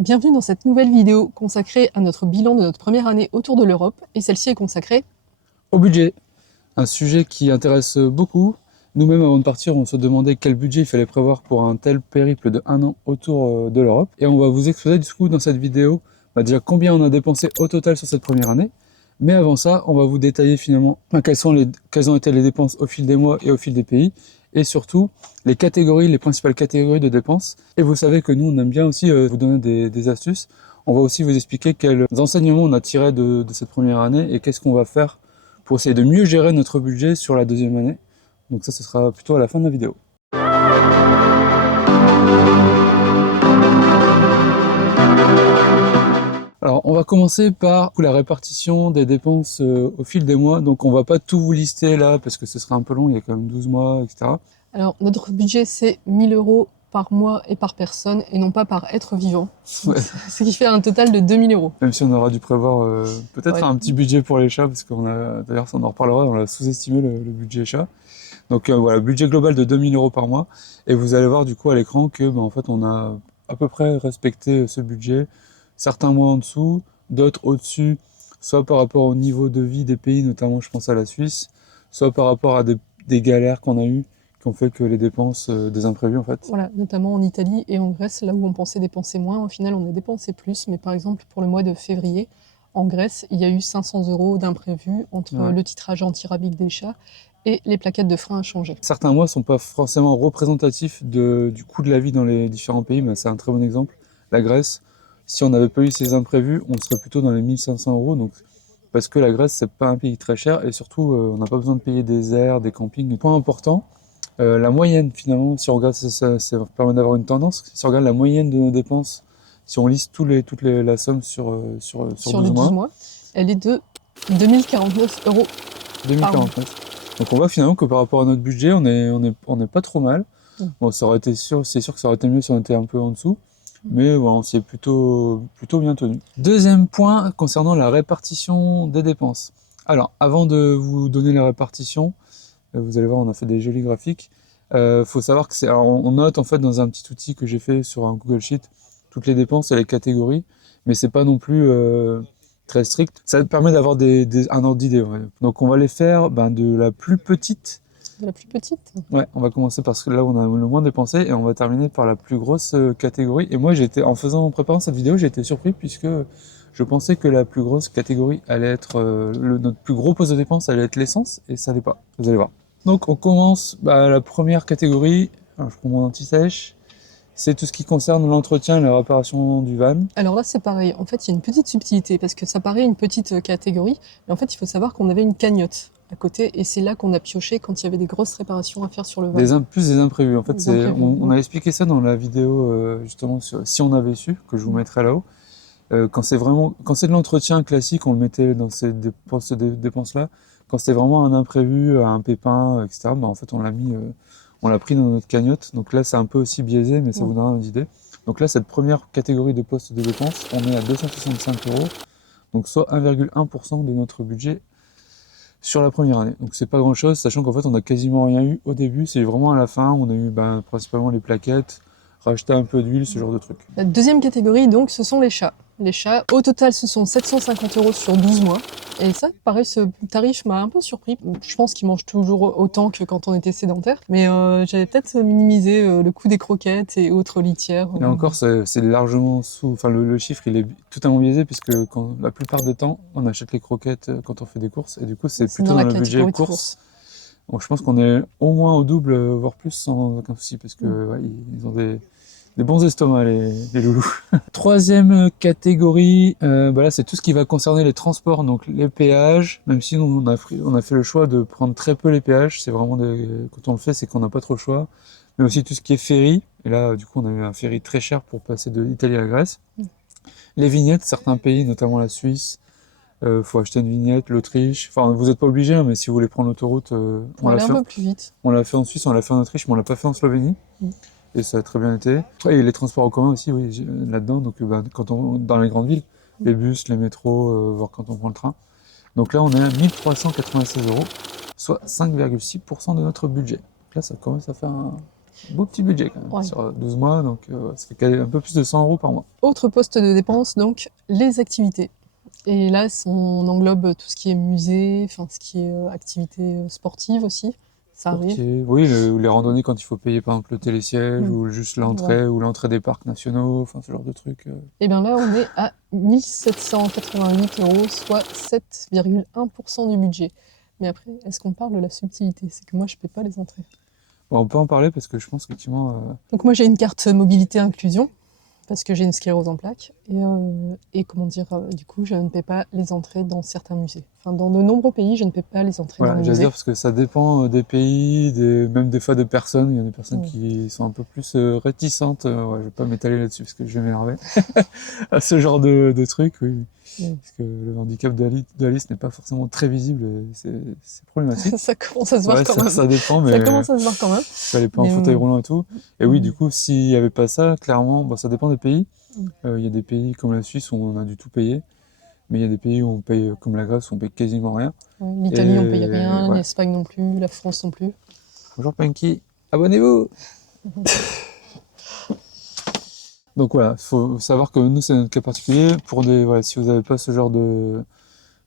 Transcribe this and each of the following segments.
Bienvenue dans cette nouvelle vidéo consacrée à notre bilan de notre première année autour de l'Europe, et celle-ci est consacrée au budget, un sujet qui intéresse beaucoup. Nous-mêmes, avant de partir, on se demandait quel budget il fallait prévoir pour un tel périple de 1 an autour de l'Europe. Et on va vous exposer du coup dans cette vidéo déjà combien on a dépensé au total sur cette première année. Mais avant ça, on va vous détailler finalement quelles ont été les dépenses au fil des mois et au fil des pays. Et surtout, les principales catégories de dépenses. Et vous savez que nous, on aime bien aussi vous donner des astuces. On va aussi vous expliquer quels enseignements on a tirés de cette première année et qu'est-ce qu'on va faire pour essayer de mieux gérer notre budget sur la deuxième année. Donc ça, ce sera plutôt à la fin de la vidéo. Alors, on va commencer par la répartition des dépenses au fil des mois. Donc, on va pas tout vous lister là parce que ce serait un peu long, il y a quand même 12 mois, etc. Alors, notre budget, c'est 1 000 € par mois et par personne, et non pas par être vivant. Ouais. Ce qui fait un total de 2 000 €. Même si on aura dû prévoir peut-être Ouais. un petit budget pour les chats, parce qu'on a, d'ailleurs, ça on en reparlera, on a sous-estimé le budget chat. Donc voilà, budget global de 2 000 € par mois. Et vous allez voir du coup à l'écran que en fait on a à peu près respecté ce budget. Certains mois en dessous, d'autres au-dessus, soit par rapport au niveau de vie des pays, notamment je pense à la Suisse, soit par rapport à des galères qu'on a eues, qui ont fait que les dépenses, des imprévus en fait. Voilà, notamment en Italie et en Grèce, là où on pensait dépenser moins, au final on a dépensé plus. Mais par exemple, pour le mois de février, en Grèce, il y a eu 500 € d'imprévus entre Ouais. le titrage anti-rabique des chats et les plaquettes de frein à changer. Certains mois sont pas forcément représentatifs du coût de la vie dans les différents pays, mais c'est un très bon exemple. La Grèce, si on n'avait pas eu ces imprévus, on serait plutôt dans les 1500 €. Donc, parce que la Grèce, c'est pas un pays très cher et surtout, on n'a pas besoin de payer des airs, des campings. Point important, la moyenne finalement, si on regarde, ça permet d'avoir une tendance. Si on regarde la moyenne de nos dépenses, si on liste la somme sur Sur 12 les 12 mois, mois, elle est de 2049 € par mois. 2049. Donc on voit finalement que par rapport à notre budget, on est pas trop mal. Mm. Bon, c'est sûr que ça aurait été mieux si on était un peu en dessous, mais voilà, on s'y est plutôt bien tenu. Deuxième point concernant la répartition des dépenses. Alors, avant de vous donner la répartition, vous allez voir, on a fait des jolis graphiques. Faut savoir que alors, on note en fait dans un petit outil que j'ai fait sur un Google Sheet toutes les dépenses et les catégories, mais c'est pas non plus très strict. Ça permet d'avoir un ordre d'idée. Ouais. Donc on va les faire de la plus petite. De la plus petite. Ouais, on va commencer par là où on a le moins dépensé et on va terminer par la plus grosse catégorie. Et moi, en préparant cette vidéo, j'ai été surpris puisque je pensais que la plus grosse catégorie allait être notre plus gros poste de dépense allait être l'essence et ça l'est pas. Vous allez voir. Donc on commence la première catégorie. Alors, je prends mon anti-sèche. C'est tout ce qui concerne l'entretien et la réparation du van. Alors là, c'est pareil. En fait, il y a une petite subtilité parce que ça paraît une petite catégorie, mais en fait, il faut savoir qu'on avait une cagnotte à côté et c'est là qu'on a pioché quand il y avait des grosses réparations à faire sur le van. Plus des imprévus. En fait, Des imprévus, on a ouais. expliqué ça dans la vidéo justement sur si on avait su, que je vous mettrai là-haut. Quand c'est de l'entretien classique, on le mettait dans ces dépenses-là. Quand c'est vraiment un imprévu, un pépin, etc., en fait, on l'a pris dans notre cagnotte. Donc là, c'est un peu aussi biaisé, mais ça vous donnera une idée. Donc là, cette première catégorie de postes de dépenses, on est à 265 €, donc soit 1,1% de notre budget sur la première année. Donc c'est pas grand-chose, sachant qu'en fait, on a quasiment rien eu au début. C'est vraiment à la fin, on a eu principalement les plaquettes, racheter un peu d'huile, ce genre de trucs. La deuxième catégorie, donc, ce sont les chats. Les chats, au total, ce sont 750 € sur 12 mois. Et ça, pareil, ce tarif m'a un peu surpris. Je pense qu'ils mangent toujours autant que quand on était sédentaire. Mais j'avais peut-être minimisé le coût des croquettes et autres litières. Et encore, c'est largement sous... Enfin, le chiffre, il est totalement biaisé, puisque la plupart du temps, on achète les croquettes quand on fait des courses. Et du coup, c'est plutôt dans dans la le budget catégorie de course. Donc, je pense qu'on est au moins au double, voire plus, sans aucun souci, parce que ouais, ils ont des bons estomacs, les loulous. Troisième catégorie, là, c'est tout ce qui va concerner les transports, donc les péages. Même si nous, on a fait le choix de prendre très peu les péages. C'est vraiment quand on le fait, c'est qu'on n'a pas trop le choix. Mais aussi tout ce qui est ferry. Et là, du coup, on a eu un ferry très cher pour passer de l'Italie à la Grèce. Les vignettes, certains pays, notamment la Suisse, faut acheter une vignette, l'Autriche. Enfin, vous n'êtes pas obligé, mais si vous voulez prendre l'autoroute, on aller un peu plus vite. On l'a fait en Suisse, on l'a fait en Autriche, mais on l'a pas fait en Slovénie. Et ça a très bien été. Et les transports en commun aussi, oui, là-dedans. Donc, dans les grandes villes, les bus, les métros, voire quand on prend le train. Donc là, on est à 1396 €, soit 5,6% de notre budget. Donc là, ça commence à faire beau petit budget quand même, Ouais. sur 12 mois, donc ça fait un peu plus de 100 € par mois. Autre poste de dépense, donc les activités. Et là, on englobe tout ce qui est musée, enfin ce qui est activité sportive aussi, ça arrive. Sportif, oui, les randonnées quand il faut payer par exemple le télésiège, ou juste l'entrée, ou l'entrée des parcs nationaux, enfin ce genre de trucs. Et bien là, on est à 1788 €, soit 7,1% du budget. Mais après, est-ce qu'on parle de la subtilité? C'est que moi, je ne paie pas les entrées. Bon, on peut en parler parce que je pense qu'effectivement... Donc moi, j'ai une carte mobilité inclusion, parce que j'ai une sclérose en plaques. Et comment dire, du coup, je ne paie pas les entrées dans certains musées. Enfin, dans de nombreux pays, je ne paie pas les entrées Voilà, dans les j'allais musées. dire parce que ça dépend des pays, même des fois de personnes. Il y a des personnes qui sont un peu plus réticentes. Ouais, je vais pas m'étaler là-dessus parce que je vais m'énerver à ce genre de trucs, oui. Parce que le handicap d'Alice n'est pas forcément très visible et c'est problématique. Ça commence à se voir quand même. Ça dépend, mais Ça commence à se voir quand même. elle n'est pas en fauteuil roulant et tout. Et oui, du coup, s'il n'y avait pas ça, clairement, bon, ça dépend des pays. Il y a des pays comme la Suisse où on a du tout payé. Mais il y a des pays où on paye, comme la Grèce, où on paye quasiment rien. L'Italie, on paye rien, ouais. l'Espagne non plus, la France non plus. Bonjour Punky, abonnez-vous. Donc voilà, il faut savoir que nous, c'est notre cas particulier. Si vous n'avez pas ce genre de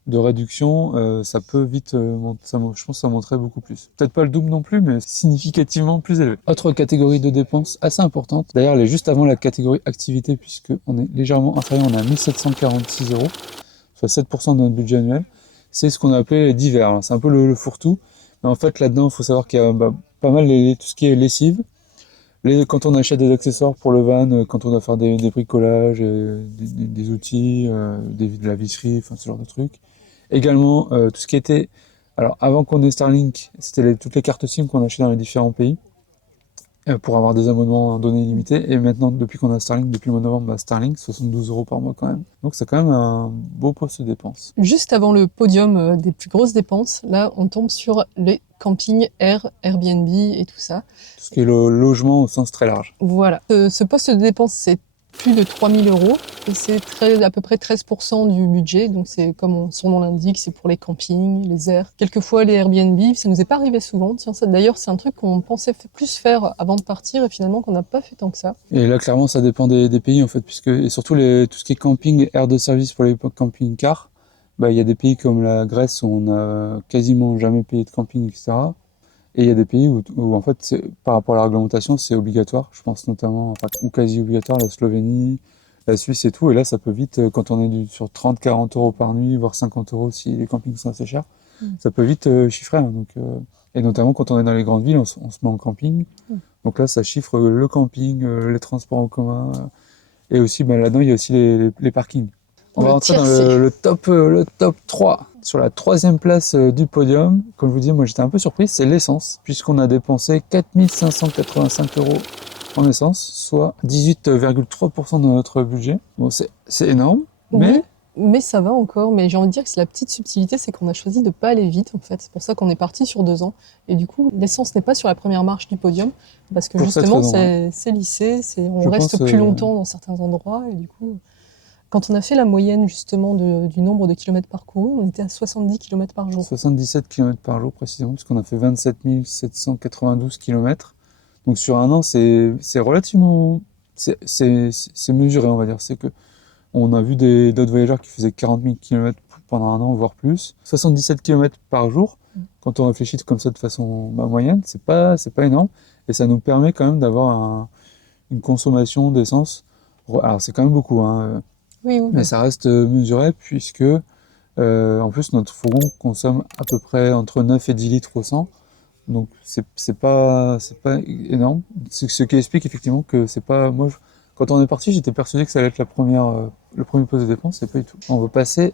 réduction, ça peut vite, je pense que ça monterait beaucoup plus. Peut-être pas le double non plus, mais significativement plus élevé. Autre catégorie de dépenses assez importante. D'ailleurs, elle est juste avant la catégorie activité, puisqu'on est légèrement inférieur, on est à 1746 €, soit 7% de notre budget annuel. C'est ce qu'on a appelé les divers. C'est un peu le fourre-tout. Mais en fait, là-dedans, il faut savoir qu'il y a pas mal tout ce qui est lessive. Quand on achète des accessoires pour le van, quand on doit faire des bricolages, des outils, de la visserie, enfin ce genre de trucs. Également, tout ce qui était... Alors, avant qu'on ait Starlink, c'était toutes les cartes SIM qu'on achetait dans les différents pays pour avoir des abonnements en données illimitées. Et maintenant, depuis qu'on a Starlink, depuis le mois de novembre, Starlink, 72 € par mois quand même. Donc c'est quand même un beau poste de dépense. Juste avant le podium des plus grosses dépenses, là, on tombe sur les campings, Airbnb et tout ça. Tout ce qui est le logement au sens très large. Voilà. Ce poste de dépense, c'est plus de 3000 € et c'est à peu près 13% du budget. Donc c'est comme son nom l'indique, c'est pour les campings, les airs. Quelquefois les Airbnb, ça nous est pas arrivé souvent. Tiens, ça d'ailleurs c'est un truc qu'on pensait plus faire avant de partir et finalement qu'on n'a pas fait tant que ça. Et là clairement ça dépend des pays en fait, et surtout tout ce qui est camping et aire de service pour les camping-cars. Il y a des pays comme la Grèce où on a quasiment jamais payé de camping, etc. Et il y a des pays où en fait, par rapport à la réglementation, c'est obligatoire. Je pense notamment, ou quasi obligatoire, la Slovénie, la Suisse et tout. Et là, ça peut vite, quand on est sur 30-40 € par nuit, voire 50 € si les campings sont assez chers, ça peut vite chiffrer. Hein, et notamment quand on est dans les grandes villes, on se met en camping. Donc là, ça chiffre le camping, les transports en commun. Et aussi, là-dedans, il y a aussi les parkings. On va rentrer dans le top 3. Sur la 3e place du podium, comme je vous disais, moi j'étais un peu surpris, c'est l'essence, puisqu'on a dépensé 4585 € en essence, soit 18,3% de notre budget. Bon, c'est énorme, mais ça va encore. Mais j'ai envie de dire que c'est la petite subtilité, c'est qu'on a choisi de pas aller vite en fait. C'est pour ça qu'on est parti sur 2 ans. Et du coup, l'essence n'est pas sur la première marche du podium, parce que justement, c'est lissé, on reste plus longtemps dans certains endroits, et du coup... Quand on a fait la moyenne justement du nombre de kilomètres parcourus, on était à 70 km par jour. 77 km par jour précisément, puisqu'on a fait 27 792 km. Donc sur un an, c'est relativement... C'est mesuré, on va dire. C'est que on a vu d'autres voyageurs qui faisaient 40 000 km pendant un an, voire plus. 77 km par jour, quand on réfléchit comme ça de façon moyenne, c'est pas énorme. Et ça nous permet quand même d'avoir une consommation d'essence. Alors c'est quand même beaucoup, hein. Oui. Mais ça reste mesuré puisque, en plus, notre fourgon consomme à peu près entre 9 et 10 litres au 100. Donc, c'est pas énorme. Ce qui explique effectivement que c'est pas... Moi, quand on est parti, j'étais persuadé que ça allait être le premier poste de dépense. C'est pas du tout. On va passer...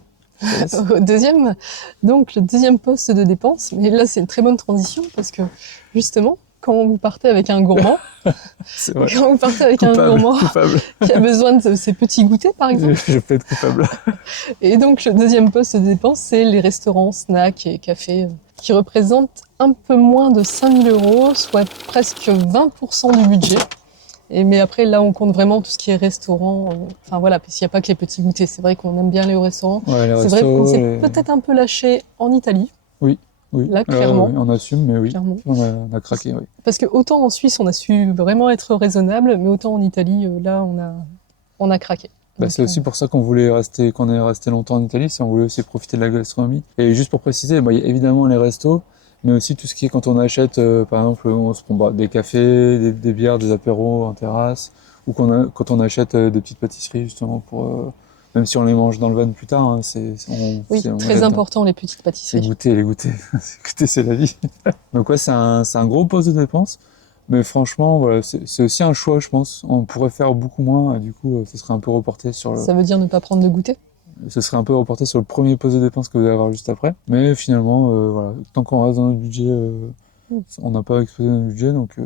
au deuxième. Donc, le deuxième poste de dépense. Mais là, c'est une très bonne transition parce que, justement, quand vous partez avec un gourmand, qui a besoin de ses petits goûters, par exemple. Je peux être coupable. Et donc, le deuxième poste de dépense, c'est les restaurants, snacks et cafés, qui représentent un peu moins de 5000 €, soit presque 20% du budget. Mais après, là, on compte vraiment tout ce qui est restaurant. Enfin voilà, parce qu'il n'y a pas que les petits goûters. C'est vrai qu'on aime bien aller au restaurant. Ouais, c'est vrai qu'on s'est peut-être un peu lâché en Italie. Oui. Oui. Là, clairement. On assume, mais oui, Clairement. on a craqué, oui. Parce que autant en Suisse, on a su vraiment être raisonnable, mais autant en Italie, là, on a craqué. Bah, Donc, c'est aussi pour ça qu'on est resté longtemps en Italie, c'est on voulait aussi profiter de la gastronomie. Et juste pour préciser, bah, il y a évidemment les restos, mais aussi tout ce qui est quand on achète, par exemple, on se prend des cafés, des bières, des apéros en terrasse, ou quand on achète des petites pâtisseries justement même si on les mange dans le van plus tard, hein, oui, on très est dedans. important, les petites pâtisseries. Les goûter, goûter c'est la vie. Donc ouais, c'est un gros poste de dépense. Mais franchement, voilà, c'est aussi un choix, je pense. On pourrait faire beaucoup moins, et du coup, ce serait un peu reporté Ça veut dire ne pas prendre de goûter? le premier poste de dépense que vous allez avoir juste après. Mais finalement, voilà, tant qu'on reste dans notre budget, on n'a pas explosé notre budget, donc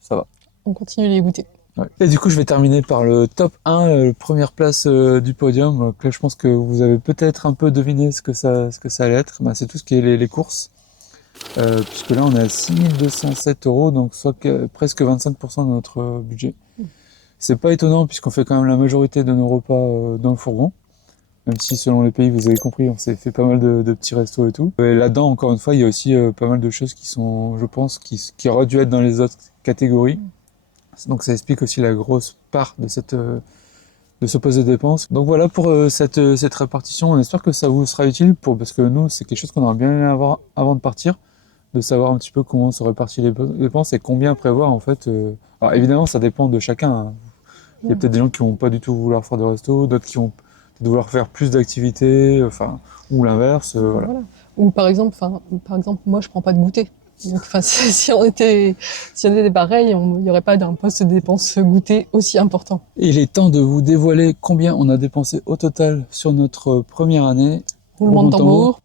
ça va. On continue les goûter. Ouais. Et du coup, je vais terminer par le top 1, première place du podium. Donc là, je pense que vous avez peut-être un peu deviné ce que ça allait être. Bah, c'est tout ce qui est les courses. Puisque là on est à 6207 €, donc soit presque 25% de notre budget. C'est pas étonnant puisqu'on fait quand même la majorité de nos repas dans le fourgon, même si selon les pays, vous avez compris, on s'est fait pas mal de petits restos et tout. Et là-dedans, encore une fois, il y a aussi pas mal de choses qui sont, je pense, qui auraient dû être dans les autres catégories. Donc ça explique aussi la grosse part de ce poste de dépense. Donc voilà pour cette répartition. On espère que ça vous sera utile parce que nous, c'est quelque chose qu'on aurait bien aimé avoir avant de partir, de savoir un petit peu comment se répartit les dépenses et combien prévoir en fait. Alors évidemment, ça dépend de chacun, hein. Il y a peut-être des gens qui vont pas du tout vouloir faire de resto, d'autres qui vont peut-être vouloir faire plus d'activités, ou l'inverse, voilà. Voilà. Ou par exemple, moi, je prends pas de goûter. Donc, si on était pareil, il n'y aurait pas d'un poste de dépense goûter aussi important. Et il est temps de vous dévoiler combien on a dépensé au total sur notre première année. Roulement de tambour.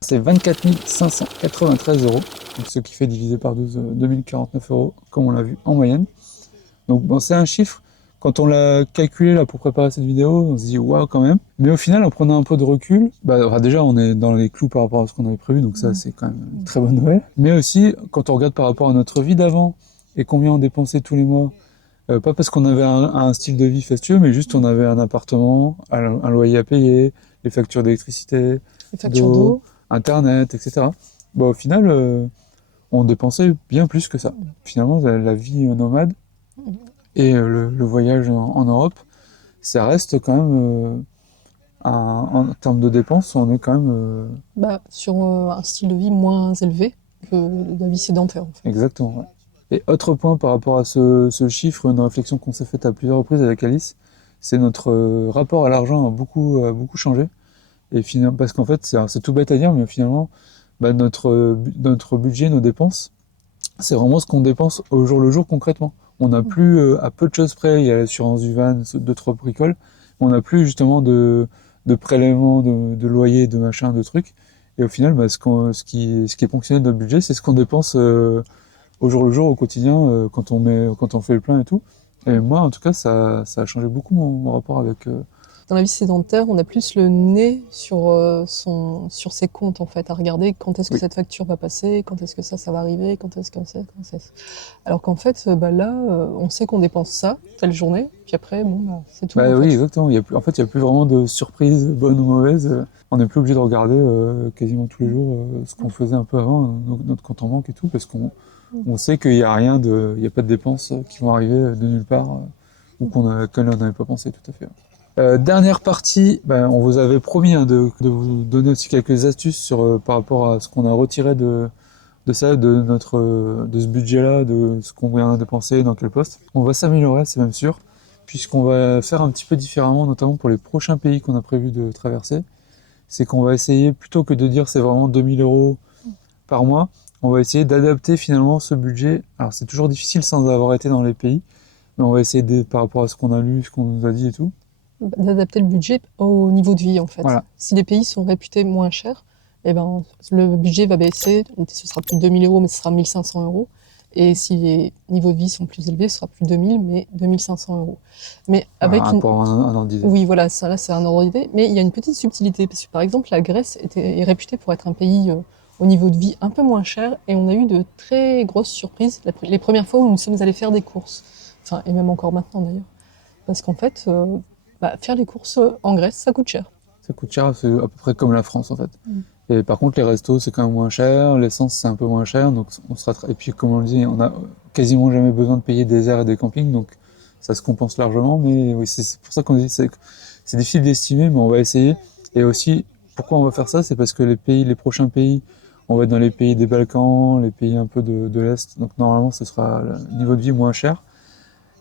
C'est 24 593 €, donc ce qui fait divisé par 12, 2049 €, comme on l'a vu en moyenne. Donc bon, c'est un chiffre, quand on l'a calculé là pour préparer cette vidéo, on se dit waouh quand même. Mais au final, en prenant un peu de recul, déjà on est dans les clous par rapport à ce qu'on avait prévu, donc ça c'est quand même une très bonne nouvelle. Mais aussi, quand on regarde par rapport à notre vie d'avant et combien on dépensait tous les mois, pas parce qu'on avait un style de vie fastueux, mais juste on avait un appartement, un loyer à payer, les factures d'électricité, Les factures d'eau. Internet, etc. Bah, au final, on dépensait bien plus que ça. Finalement, la vie nomade et le voyage en Europe, ça reste quand même, en termes de dépenses, on est quand même... Sur un style de vie moins élevé que la vie sédentaire, en fait. Exactement, ouais. Et autre point par rapport à ce chiffre, une réflexion qu'on s'est faite à plusieurs reprises avec Alice, c'est notre rapport à l'argent a beaucoup changé. Et finalement, parce qu'en fait, c'est tout bête à dire, mais finalement, notre budget, nos dépenses, c'est vraiment ce qu'on dépense au jour le jour concrètement. On n'a plus, à peu de choses près, il y a l'assurance du van, 2-3 bricoles, on n'a plus justement de prélèvements, de loyers, de machins, de trucs. Et au final, ce qui est ponctionné de notre budget, c'est ce qu'on dépense au jour le jour, au quotidien, quand on fait le plein et tout. Et moi, en tout cas, ça a changé beaucoup mon rapport avec... Dans la vie sédentaire, on a plus le nez sur ses comptes, en fait, à regarder quand est-ce que cette facture va passer, quand est-ce que ça va arriver, quand est-ce que c'est. Alors qu'en fait, là, on sait qu'on dépense ça, telle journée, puis après, c'est tout. Oui, exactement. Il y a plus vraiment de surprises, bonnes ou mauvaises. On n'est plus obligé de regarder quasiment tous les jours ce qu'on faisait un peu avant, notre compte en banque et tout, parce qu'on sait qu'il n'y a il n'y a pas de dépenses qui vont arriver de nulle part, ou qu'on n'avait pas pensé, tout à fait. Dernière partie, on vous avait promis de vous donner aussi quelques astuces par rapport à ce qu'on a retiré de ça, de ce budget-là, de ce qu'on vient dépenser, dans quel poste. On va s'améliorer, c'est même sûr, puisqu'on va faire un petit peu différemment, notamment pour les prochains pays qu'on a prévu de traverser. C'est qu'on va essayer, plutôt que de dire c'est vraiment 2000 € par mois, on va essayer d'adapter finalement ce budget. Alors c'est toujours difficile sans avoir été dans les pays, mais on va essayer par rapport à ce qu'on a lu, ce qu'on nous a dit et tout, d'adapter le budget au niveau de vie, en fait. Voilà. Si les pays sont réputés moins chers, le budget va baisser, ce sera plus de 2000 €, mais ce sera 1500 €. Et si les niveaux de vie sont plus élevés, ce sera plus de 2000, mais 2500 €. Mais avec pour avoir un ordre d'idée. Oui, voilà, ça là, c'est un ordre d'idée. Mais il y a une petite subtilité, parce que par exemple, la Grèce est réputée pour être un pays au niveau de vie un peu moins cher, et on a eu de très grosses surprises les premières fois où nous sommes allés faire des courses. Enfin, et même encore maintenant d'ailleurs. Parce qu'en fait, faire les courses en Grèce, ça coûte cher. Ça coûte cher, c'est à peu près comme la France en fait. Et par contre, les restos, c'est quand même moins cher, l'essence, c'est un peu moins cher, donc on sera et puis, comme on le dit, on a quasiment jamais besoin de payer des airs et des campings, donc ça se compense largement, mais oui, c'est pour ça qu'on dit c'est difficile d'estimer, mais on va essayer. Et aussi, pourquoi on va faire ça? C'est parce que les prochains pays, on va être dans les pays des Balkans, les pays un peu de l'Est, donc normalement, ce sera le niveau de vie moins cher.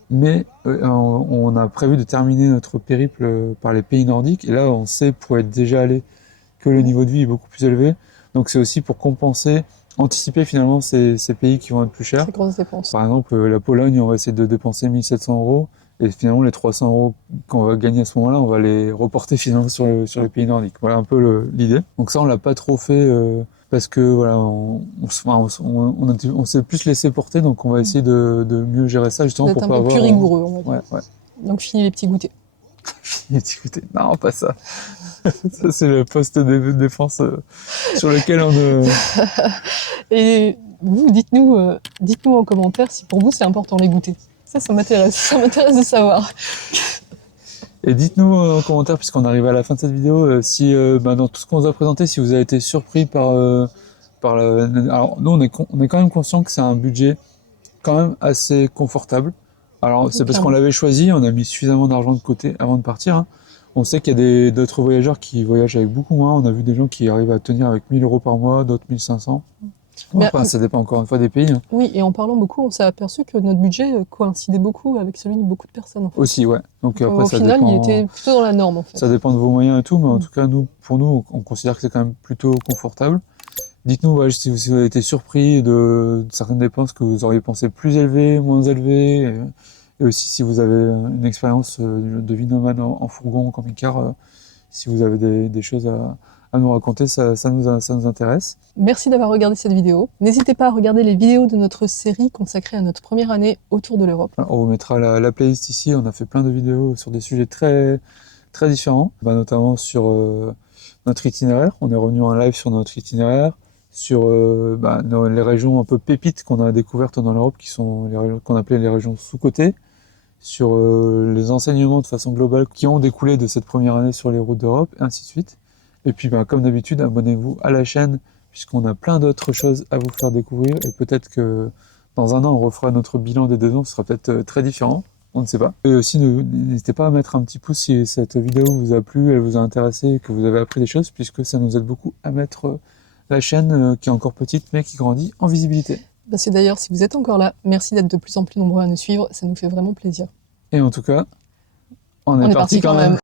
Mais on a prévu de terminer notre périple par les pays nordiques, et là, on sait, pour être déjà allé, que le niveau de vie est beaucoup plus élevé. Donc c'est aussi pour compenser, anticiper finalement ces pays qui vont être plus chers. Très grosses dépenses. Par exemple, la Pologne, on va essayer de dépenser 1700 euros, et finalement les 300 euros qu'on va gagner à ce moment-là, on va les reporter finalement sur les pays nordiques. Voilà un peu l'idée. Donc ça, on l'a pas trop fait parce que voilà, on s'est plus laissé porter, donc on va essayer de mieux gérer ça justement D'être pour un pas peu avoir... plus rigoureux, on va dire. Ouais. Donc fini les petits goûters. Écoutez, non, pas ça. Ça, c'est le poste de défense sur lequel on ne... Et vous, dites-nous en commentaire si pour vous c'est important les goûters. Ça m'intéresse de savoir. Et dites-nous en commentaire, puisqu'on arrive à la fin de cette vidéo, si dans tout ce qu'on vous a présenté, si vous avez été surpris par Alors nous, on est quand même conscient que c'est un budget quand même assez confortable. Alors c'est parce qu'on l'avait choisi, on a mis suffisamment d'argent de côté avant de partir, hein. On sait qu'il y a d'autres voyageurs qui voyagent avec beaucoup moins. On a vu des gens qui arrivent à tenir avec 1000 euros par mois, d'autres 1500. Bon, après, ça dépend encore une fois des pays, hein. Oui, et en parlant beaucoup, on s'est aperçu que notre budget coïncidait beaucoup avec celui de beaucoup de personnes. En fait. Aussi, ouais. Donc après, au final, il était plutôt dans la norme, en fait. Ça dépend de vos moyens et tout, mais en tout cas, pour nous, on considère que c'est quand même plutôt confortable. Dites-nous si vous avez été surpris de certaines dépenses que vous auriez pensé plus élevées, moins élevées, et aussi si vous avez une expérience de vie nomade en fourgon, en camping-car, si vous avez des choses à nous raconter, ça nous intéresse. Merci d'avoir regardé cette vidéo. N'hésitez pas à regarder les vidéos de notre série consacrée à notre première année autour de l'Europe. On vous mettra la playlist ici, on a fait plein de vidéos sur des sujets très, très différents, notamment sur notre itinéraire. On est revenu en live sur notre itinéraire, sur les régions un peu pépites qu'on a découvertes dans l'Europe, qui sont les régions qu'on appelait les régions sous-cotées, sur les enseignements de façon globale qui ont découlé de cette première année sur les routes d'Europe, et ainsi de suite. Et puis, comme d'habitude, abonnez-vous à la chaîne, puisqu'on a plein d'autres choses à vous faire découvrir, et peut-être que dans un an, on refera notre bilan des 2 ans, ce sera peut-être très différent, on ne sait pas. Et aussi, n'hésitez pas à mettre un petit pouce si cette vidéo vous a plu, elle vous a intéressé, que vous avez appris des choses, puisque ça nous aide beaucoup à mettre la chaîne, qui est encore petite, mais qui grandit, en visibilité. C'est d'ailleurs, si vous êtes encore là, merci d'être de plus en plus nombreux à nous suivre, ça nous fait vraiment plaisir. Et en tout cas, on est parti quand même.